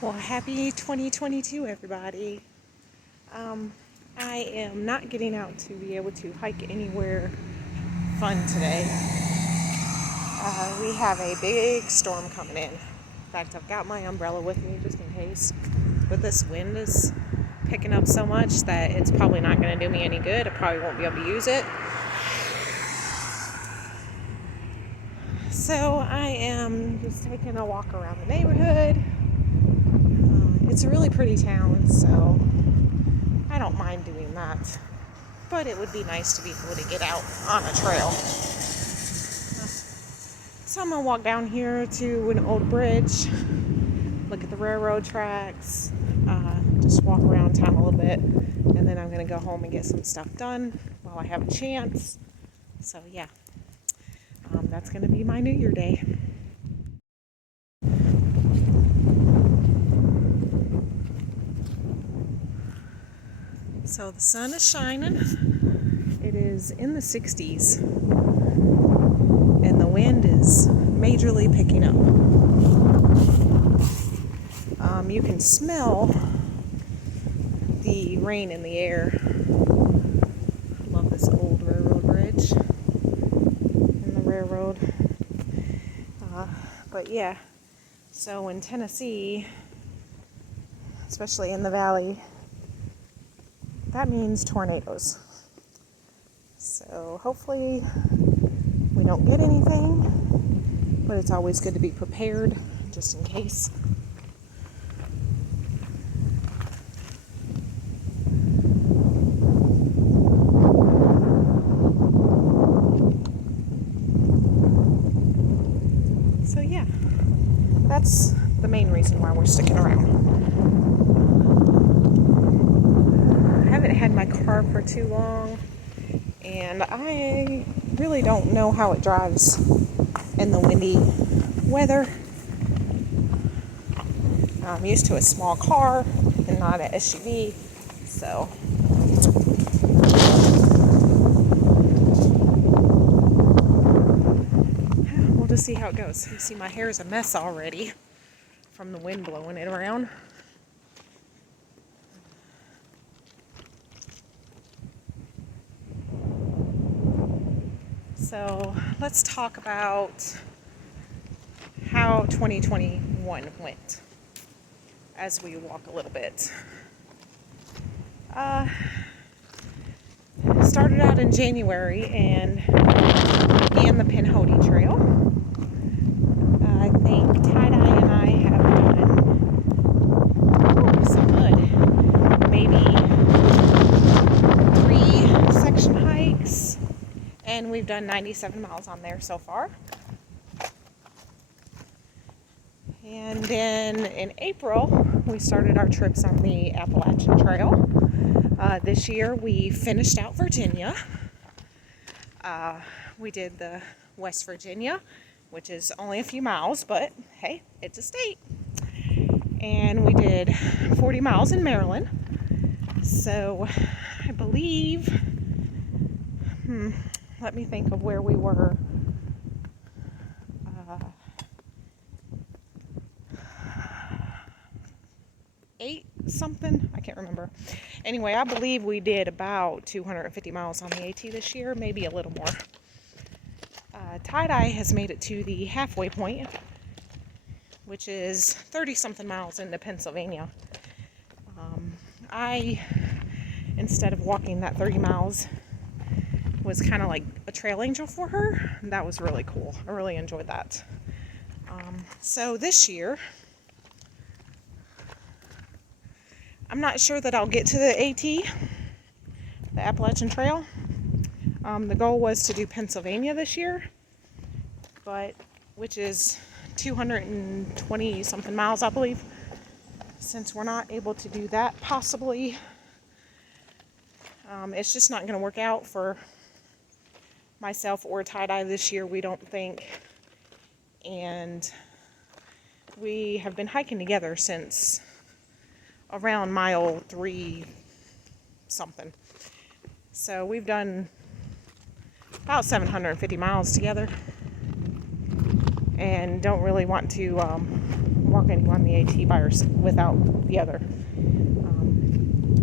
Well, happy 2022, everybody. I am not getting out to be able to hike anywhere fun today. We have a big storm coming in. In fact, I've got my umbrella with me just in case. But this wind is picking up so much that it's probably not going to do me any good. I probably won't be able to use it. So I am just taking a walk around the neighborhood. It's a really pretty town, so I don't mind doing that. But it would be nice to be able to get out on a trail. So I'm going to walk down here to an old bridge, look at the railroad tracks, just walk around town a little bit, and then I'm going to go home and get some stuff done while I have a chance. So yeah, that's going to be my New Year day. So the sun is shining. It is in the 60s, and the wind is majorly picking up. You can smell the rain in the air. I love this old railroad bridge and the railroad. But yeah, so in Tennessee, especially in the valley, that means tornadoes. So hopefully we don't get anything, but it's always good to be prepared just in case. So yeah, that's the main reason why we're sticking around. I haven't had my car for too long, and I really don't know how it drives in the windy weather. I'm used to a small car and not an SUV, so we'll just see how it goes. You see my hair is a mess already from the wind blowing it around. So let's talk about how 2021 went as we walk a little bit. Started out in January and began the Pinhoti Trail. I think Tie-Dye and I have done some good. Maybe 3 section hikes, and we've done 97 miles on there so far. And then in April, we started our trips on the Appalachian Trail. This year, we finished out Virginia. We did the West Virginia, which is only a few miles, but hey, it's a state. And we did 40 miles in Maryland. So I believe, let me think of where we were. 8 something, I can't remember. Anyway, I believe we did about 250 miles on the AT this year, maybe a little more. Tie-Dye has made it to the halfway point, which is 30 something miles into Pennsylvania. I, instead of walking that 30 miles, was kind of like a trail angel for her. That was really cool. I really enjoyed that. So this year, I'm not sure that I'll get to the AT, the Appalachian Trail. The goal was to do Pennsylvania this year, which is 220 something miles, I believe. Since we're not able to do that, possibly, it's just not going to work out for myself or Tie-Dye this year, we don't think. And we have been hiking together since around mile 3 something. So we've done about 750 miles together, and don't really want to weren't going to go on the AT without the other.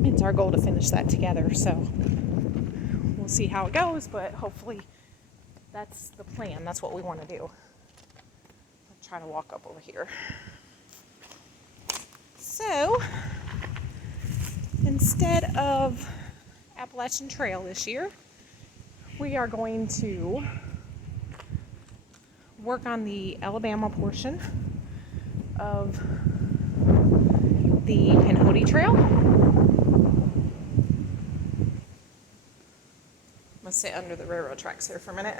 It's our goal to finish that together, so we'll see how it goes, but hopefully that's the plan. That's what we want to do. I'll try to walk up over here. So, instead of Appalachian Trail this year, we are going to work on the Alabama portion of the Pinhoti Trail. I'm going to sit under the railroad tracks here for a minute.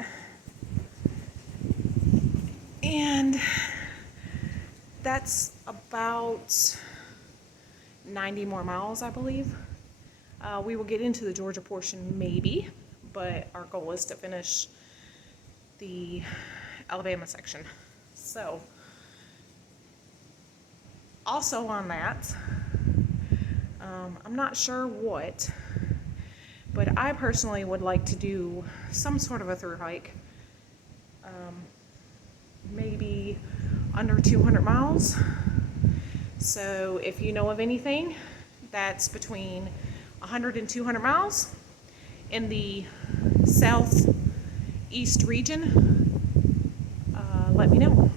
And that's about 90 more miles, I believe. We will get into the Georgia portion maybe, but our goal is to finish the Alabama section. So, also on that, I'm not sure what, but I personally would like to do some sort of a through hike, maybe under 200 miles. So if you know of anything that's between 100 and 200 miles in the southeast region, let me know.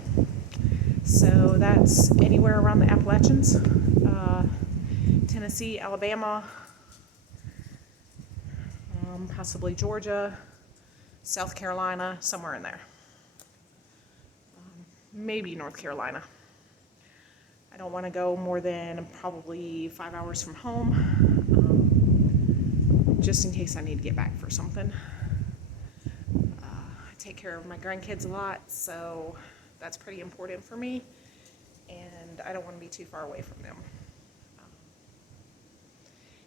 So that's anywhere around the Appalachians, Tennessee, Alabama, possibly Georgia, South Carolina, somewhere in there. Maybe North Carolina. I don't want to go more than probably 5 hours from home, just in case I need to get back for something. I take care of my grandkids a lot, so that's pretty important for me, and I don't want to be too far away from them.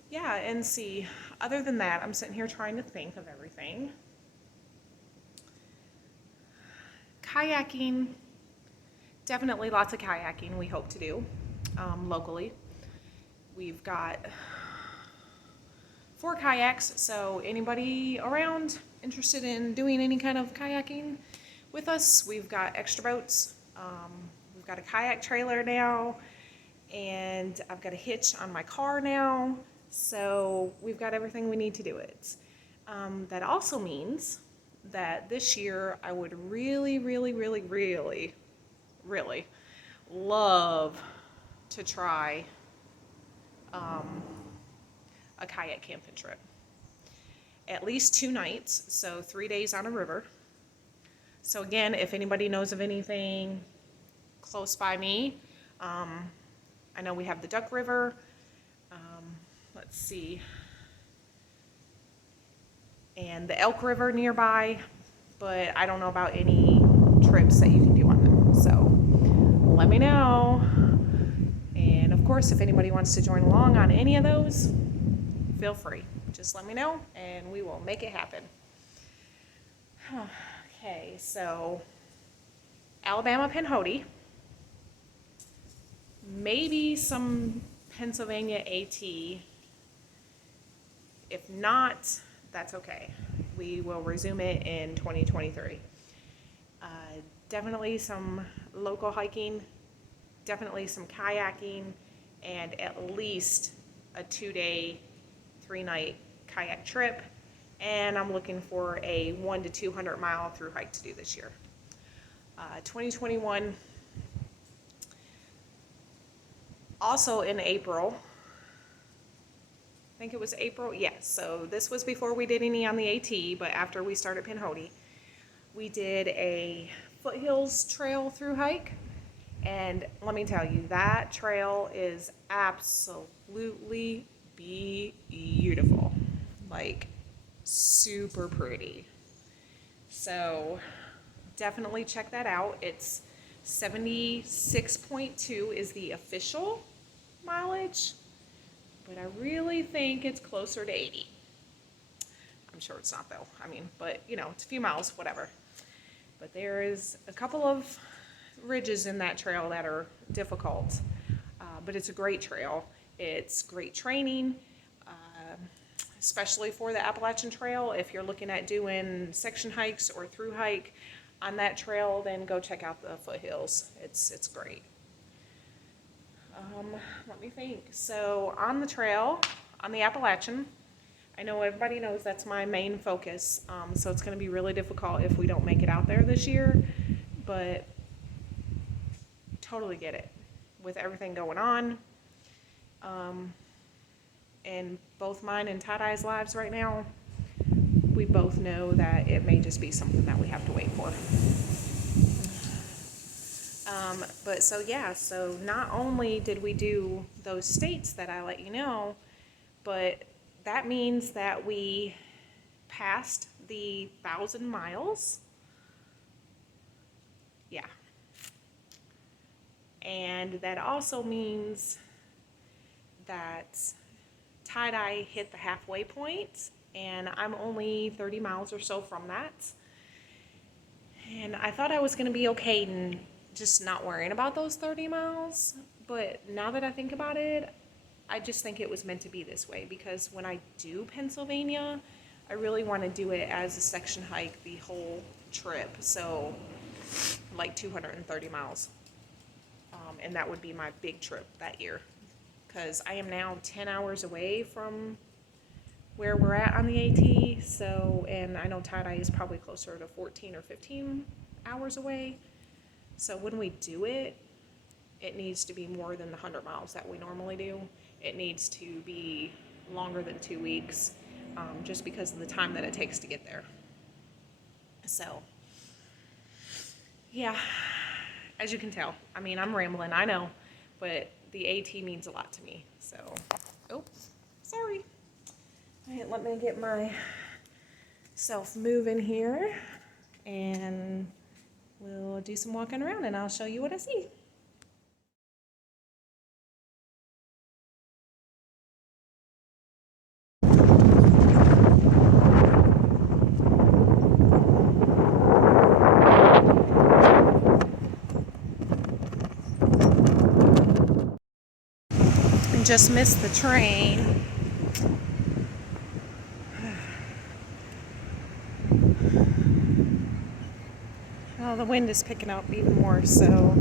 Yeah, and see, other than that, I'm sitting here trying to think of everything. Kayaking, definitely lots of kayaking we hope to do locally. We've got 4 kayaks, so anybody around interested in doing any kind of kayaking with us, we've got extra boats. We've got a kayak trailer now, and I've got a hitch on my car now, so we've got everything we need to do it. That also means that this year I would really love to try a kayak camping trip. At least 2 nights, so 3 days on a river. So again, if anybody knows of anything close by me, I know we have the Duck River. Let's see. And the Elk River nearby, but I don't know about any trips that you can do on them. So let me know. And of course, if anybody wants to join along on any of those, feel free. Just let me know and we will make it happen. Okay, so Alabama Pinhoti, maybe some Pennsylvania AT. If not, that's okay. We will resume it in 2023. Definitely some local hiking, definitely some kayaking, and at least a 2-day, 3-night kayak trip. And I'm looking for a 100 to 200 mile through hike to do this year. 2021, also in April, I think it was April, yes. So this was before we did any on the AT, but after we started Pinhoti, we did a Foothills Trail through hike. And let me tell you, that trail is absolutely beautiful. Like, super pretty. So definitely check that out. It's 76.2 is the official mileage, but I really think it's closer to 80. I'm sure it's not though. I mean, but you know, it's a few miles, whatever. But there is a couple of ridges in that trail that are difficult, but it's a great trail. It's great training, especially for the Appalachian Trail. If you're looking at doing section hikes or through hike on that trail, then go check out the Foothills. It's great. Let me think. So on the trail, on the Appalachian, I know everybody knows that's my main focus. So it's going to be really difficult if we don't make it out there this year, but totally get it with everything going on. In both mine and Tie-Dye's lives right now, we both know that it may just be something that we have to wait for. But so yeah, so not only did we do those states that I let you know, but that means that we passed the 1,000 miles. Yeah. And that also means that Tie-Dye hit the halfway point, and I'm only 30 miles or so from that. And I thought I was going to be okay and just not worrying about those 30 miles, but now that I think about it, I just think it was meant to be this way, because when I do Pennsylvania, I really want to do it as a section hike the whole trip, so like 230 miles. And that would be my big trip that year, because I am now 10 hours away from where we're at on the AT, so, and I know Tie-Dye is probably closer to 14 or 15 hours away. So when we do it, it needs to be more than the 100 miles that we normally do. It needs to be longer than 2 weeks, just because of the time that it takes to get there. So, yeah, as you can tell, I mean, I'm rambling, I know, but the AT means a lot to me. So, oops, sorry. All right, let me get myself moving here, and we'll do some walking around, and I'll show you what I see. And just missed the train. Oh, the wind is picking up even more, so